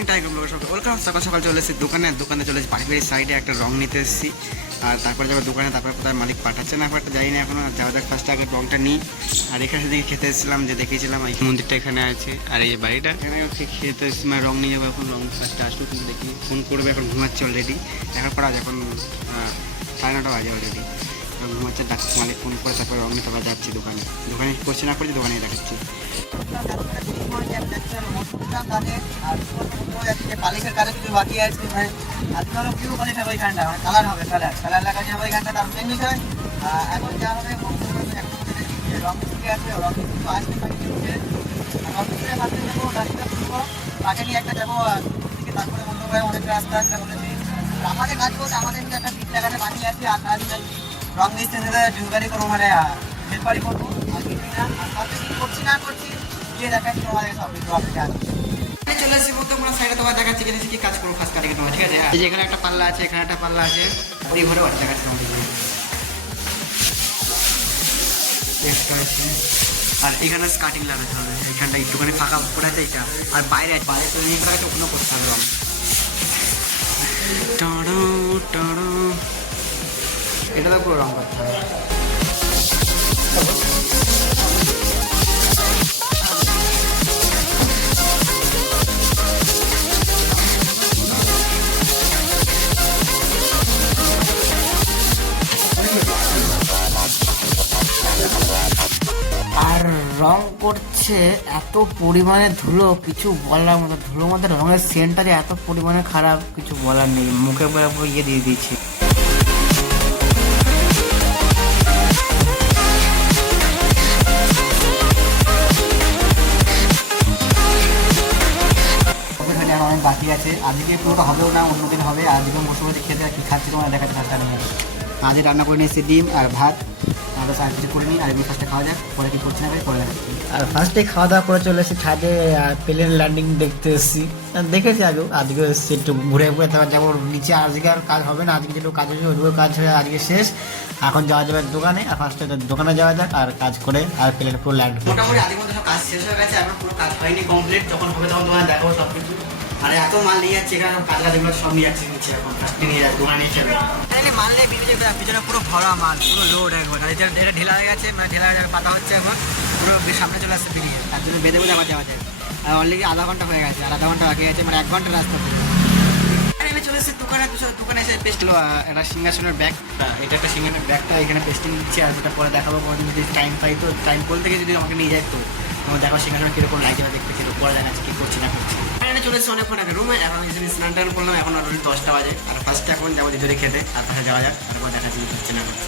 Morning tiger ব্লগে সকাল welcome. সকাল সকাল চলে এসেছি দোকানে চলে এসেছি বাড়ির সাইডে একটা রং নিতে এসেছি। আর তারপরে যাবো দোকানে, তারপরে কোথায় মালিক পাঠাচ্ছে না একটা যাই না এখনো। যাওয়া যাক, ফার্স্টে আগে রংটা নিই। আর এখানে সেদিকে খেতে এসেছিলাম, যে দেখিয়েছিলাম এই মন্দিরটা এখানে আছে। আর এই বাড়িটা এখানে খেতে এসেছি, মানে রং নিয়ে যাবো। এখন রং ফার্স্টে আসলো, কিন্তু দেখি ফোন করবে। এখন ঘুমাচ্ছে অলরেডি, এখন পড়া এখন 9:30 বাজে অলরেডি। ঘুমাচ্ছে, ডাক্তার মালিক ফোন করে, তারপরে রং নিতে আবার যাচ্ছি দোকানে করছি না করছি, দোকানে দেখাচ্ছি। পালিশের কাজে কিছু বাকি আছে, আজকে হলো কিউ পালিশের ওইখানটা কালার হবে, কালার লাগা যাবে ওইখানটা। তার মেন বিষয় এখন যা হবে রং মিস্ত্রি আছে, রং মিস্ত্রি আসতে পারি, রং মিস্ত্রির হাতে যাবো, রাস্তা করবো, তাকে নিয়ে একটা যাবো থেকে, তারপরে অন্য ভাই অনেক রাস্তা একটা বলেছি। আমাদের কাজ করতে আমাদের কিন্তু একটা 3 জায়গাতে বানিয়ে আছে। আর কাজ রং মিস্ত্রিদের জুগারি করবো, মানে হেল্পারি করবো। আর কিছু না, আর সাথে কি করছি না করছি গিয়ে দেখাচ্ছি তোমাদের সব কিছু আপনি জানেন। চলে এসেছি বলতে আমরা সাইডে তোমার দেখাচ্ছি কি কাজ করবো ফার্স্ট কাটিং তোমার, ঠিক আছে? এই যে এখানে একটা পাল্লা আছে, এখানে একটা পাল্লা আছে, ওই ঘরে বাড়ি দেখাচ্ছি তোমাদের একটা আছে। আর এখানে স্কার্টিং লাগাতে হবে, এখানটা একটুখানি ফাঁকা পড়ে আছে এইটা। আর বাইরে তো নিয়ে গেছে, ওখানেও করতে হবে রং। এটা তো পুরো রং করতে হবে। আর রং করছে এত পরিমাণে ধুলো, কিছু বলার মতো। ধুলোর মধ্যে রঙের সেন্টটা যে এত পরিমাণে খারাপ, কিছু বলার নেই। মুখে পুরো ইয়ে দিয়ে দিচ্ছে। অনেক বাকি আছে, আজকে পুরোটা হবেও না, অন্যদিন হবে। আজকে বসে বসে খেতে কি খাচ্ছি তোমরা দেখাচ্ছি ফার্স্ট টাইম। আজকে রান্না করে নিয়েছি ডিম আর ভাত, আমরা সাহায্য কিছু করে নিই। আর এমনি ফার্স্টে খাওয়া যাক, পরে কি করছি না পরে দেখাচ্ছি। আর ফার্স্টে খাওয়া দাওয়া করে চলে এসেছি ছাদে, আর প্লেন ল্যান্ডিং দেখতে এসেছি। দেখেছি আজকে এসেছি একটু ঘুরে ঘুরে, তারপর যাবো নিচে। আজকে আর কাজ হবে না, আজকে যেটুকু কাজ হয়েছে ওইটুকু কাজ হয়ে আজকে শেষ। এখন যাওয়া যাবে দোকানে, আর ফার্স্টে দোকানে যাওয়া যাক আর কাজ করে আর প্লেন পুরো ল্যান্ড। মোটামুটি আজকের মধ্যে সব কাজ শেষ হয়ে গেছে, এখন পুরো কাজ হয়নি কমপ্লিট। যখন হবে তখন তোমার দেখাবো সব কিছু। আর এত মাল নিয়ে যাচ্ছে, এখানে কাজগুলো সব নিয়ে যাচ্ছে নিচে, এখন ফার্স্টে নিয়ে যাচ্ছে দোকানে নিয়ে চলবে। মাল নেই, পিছনে পুরো ভরা মাল, পুরো লোড একবার। আর এটা ঢিলা হয়ে গেছে, মানে ঢিলা পাতা হচ্ছে, এখন পুরো সামনে চলে আসছে বেরিয়ে। তার জন্য বেঁধে আবার যাওয়া যায়। আর অলরেডি আধা ঘন্টা হয়ে গেছে, আর আধা ঘন্টা বাকি আছে, মানে 1 ঘন্টা রাস্তা। আমি চলে এসেছি দোকানে এসে পেস্ট একটা সিংহাসনের ব্যাগ। এটা একটা সিংহাসনের ব্যাগটা এখানে পেস্টিং দিচ্ছে, আর যেটা পরে দেখাবো। যদি টাইম পাই তো, টাইম বলতে গিয়ে যদি আমাকে নিয়ে যায় তো আমার দেখো সিংহাসন কীরকম লাগছে বা দেখতে কীরকম, পরে দেখাচ্ছি কী করছি না করছি। এখানে চলে এসেছি অনেকক্ষণ আগে রুমে, এখন স্নান টান করলাম, এখন অলরেডি 10টা বাজে। আর ফার্স্টে এখন যাবো ভিতরে খেতে, আর পাশে যাওয়া যাক, তারপর দেখাচ্ছি কী করছি না করছি।